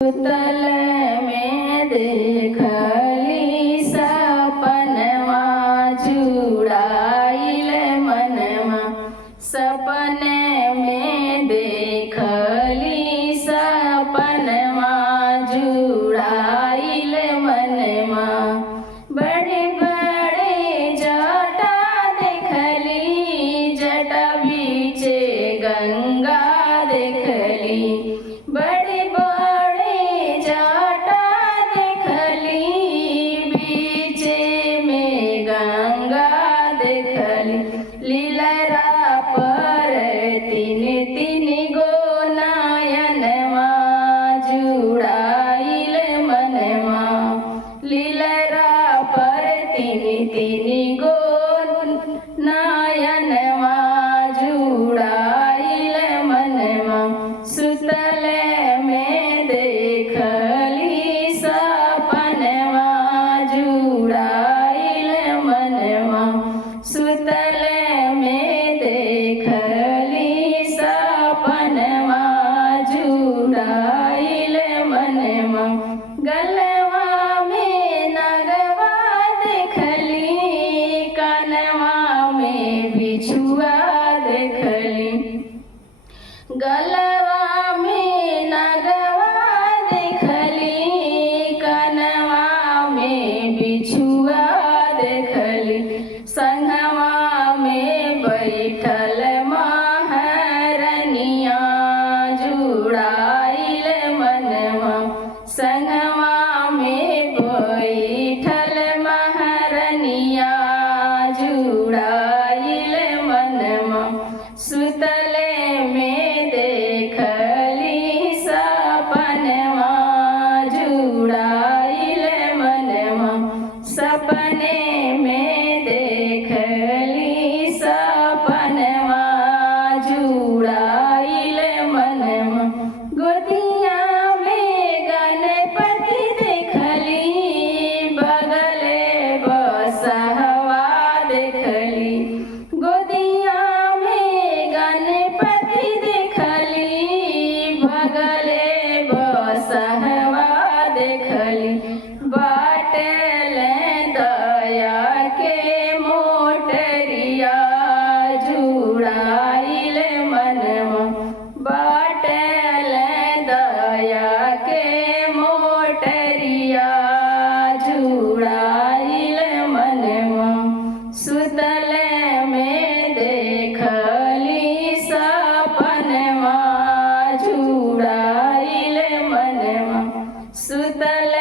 सुतल में देखली सपनवा जुड़ाइल मनवा। सपने में देखली सपनवा जुड़ाइल मनवा। बड़े बड़े जटा देखली, जटा बीचे गंगा देखली। बड़े बड़े जटा देखली, बीचे में गंगा देखली। लीलरा पर तीन तीन गो नयनवा जुड़ाइल मनवा। लीलरा पर तीन तीन गो नयनवा जुड़ाइल मनवा। सुतल में देखली सपनवा जुड़ाइल मनवा। सुतल में देखली सपनवा जुड़ाइल मनवा। गलवा में नगवा देखली, कनवा में बिछुआ देखली। गलवा में नगवा देखली, कनवा में बिछुआ देखली। संगवा में बैठल महारनिया जुड़ाइल मनवा। संगवा में बैठल महारनिया जुड़ाइल मनवा। सुतल में देखली सपनवा जुड़ाइल मनवा। सपने में देखली सपनवा जुड़ाइल मनवा। गोदिया में गणपति देखली, बगले बसहवा देखली। गोदिया में गणपति देखली, बगले बसहवा देखली। बाटल दया के मोटरिया जुड़ाइल मनवा। बाटल दया के मोटरिया जुड़ाइल मनवा। सुतल में देखली सपनवा जुड़ाइल मनवा। सुतल